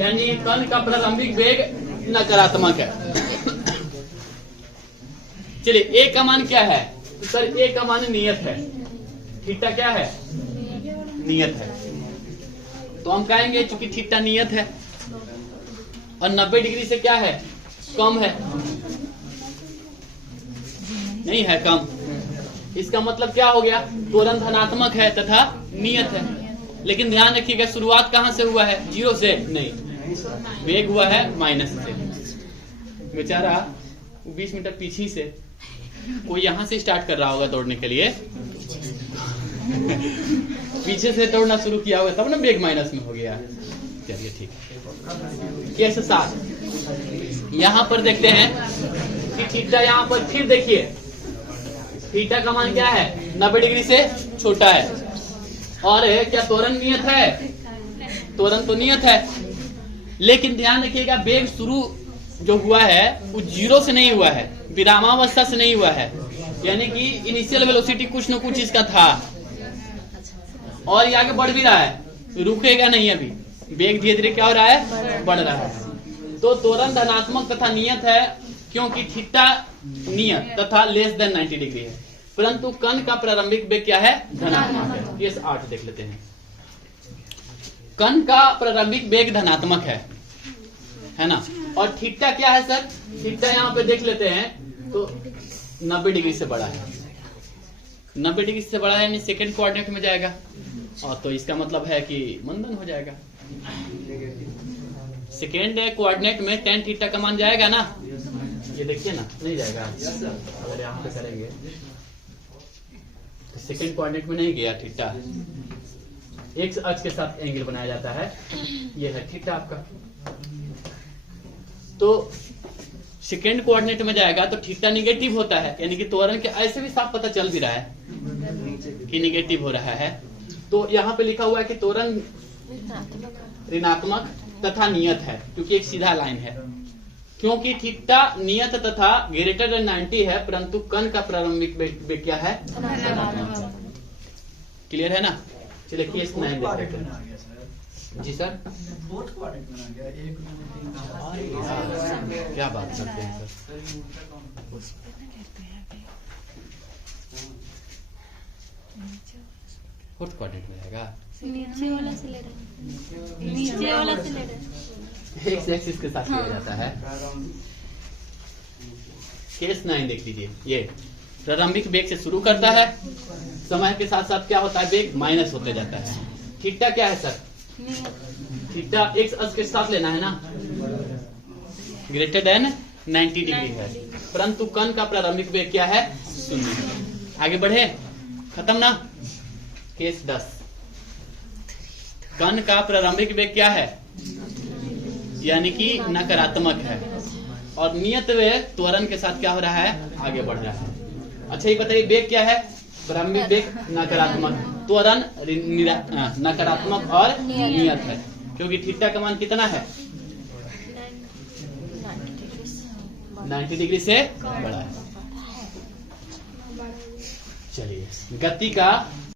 यानी कण का प्रारंभिक वेग नकारात्मक है। चलिए ए का मान क्या है, तो सर ए का मान नियत है, थीटा क्या है, नियत है, तो हम कहेंगे चूंकि थीटा नियत है और 90 डिग्री से क्या है, कम है, नहीं है कम, इसका मतलब क्या हो गया, त्वरण धनात्मक है तथा नियत है। लेकिन ध्यान रखिएगा शुरुआत कहां से हुआ है, 0 से नहीं, वेग हुआ है माइनस से। बेचारा 20 मीटर पीछे से कोई यहां से स्टार्ट कर रहा होगा दौड़ने के लिए पीछे से दौड़ना शुरू किया होगा तब ना वेग माइनस में हो गया। चलिए ठीक है। केस 7 यहाँ पर देखते हैं कि थीटा, यहाँ पर फिर देखिए थीटा का मान क्या है, 90 डिग्री से छोटा है, और क्या त्वरण नियत है, त्वरण तो नियत है, लेकिन ध्यान रखिएगा वेग शुरू जो हुआ है वो 0 से नहीं हुआ है, विरामावस्था से नहीं हुआ है, यानी कि इनिशियल वेलोसिटी कुछ न कुछ इसका था और ये आगे बढ़ भी रहा है, रुकेगा नहीं, अभी वेग धीरे धीरे क्या हो रहा है, बढ़ रहा है। तो त्वरण धनात्मक तथा नियत है क्योंकि थीटा नियत तथा लेस देन 90 डिग्री है, परंतु कण का प्रारंभिक वेग क्या है, धनात्मक है। ये 8 देख लेते हैं, कण का प्रारंभिक वेग धनात्मक है ना, और थीटा क्या है सर, थीटा यहाँ पे देख लेते हैं तो 90 डिग्री से बड़ा है, 90 डिग्री से बड़ा है यानी सेकंड कोऑर्डिनेट में जाएगा, और तो इसका मतलब है कि मंदन हो जाएगा। सेकेंड कोऑर्डिनेट में tan थीटा का मान जाएगा ना, ये देखिए ना, नहीं जाएगा। अगर यहाँ पे करेंगे तो सेकेंड कोऑर्डिनेट में नहीं गया थीटा, एक्स अक्ष के साथ एंगल बनाया जाता है, ये है थीटा आपका। तो सेकेंड कोऑर्डिनेट में जाएगा तो थीटा निगेटिव होता है, यानी कि त्वरण के ऐसे भी साफ पता चल भी रहा है कि निगेटिव हो रहा है। तो यहाँ पे लिखा हुआ है कि त्वरण ऋणात्मक तथा नियत है, क्योंकि एक सीधा लाइन है, क्योंकि थीटा नियत तथा ग्रेटर देन 90 है, परंतु कण का प्रारंभिक वेग क्या है, क्लियर है ना। चलिए केस 9 देखते हैं। जी सर, क्या बात करते हैं सर, फोर्थ क्वाड्रेंट में आएगा, नीचे वाला से ले रहे, नीचे वाला से ले रहे, एक्स एक्सिस के साथ किया जाता है। केस 9 देख लीजिए, ये प्रारंभिक वेग से शुरू करता है, समय के साथ साथ क्या होता है, वेग माइनस होते जाता है। थीटा क्या है सर, थीटा एक्स अक्ष के साथ लेना है ना, ग्रेटर देन 90 डिग्री है, परंतु कण का प्रारंभिक वेग क्या है, 0। आगे बढ़े, खत्म ना। केस 10, कण का प्रारंभिक वेग क्या है, यानी कि नकारात्मक है, और नियत वेग त्वरण के साथ क्या हो रहा है, आगे बढ़ रहा है। अच्छा ये बताइए वेग क्या है, प्रारंभिक वेग नकारात्मक, त्वरण नकारात्मक और नियत है, क्योंकि थीटा का मान कितना है, 90 डिग्री से बड़ा है। चलिए गति का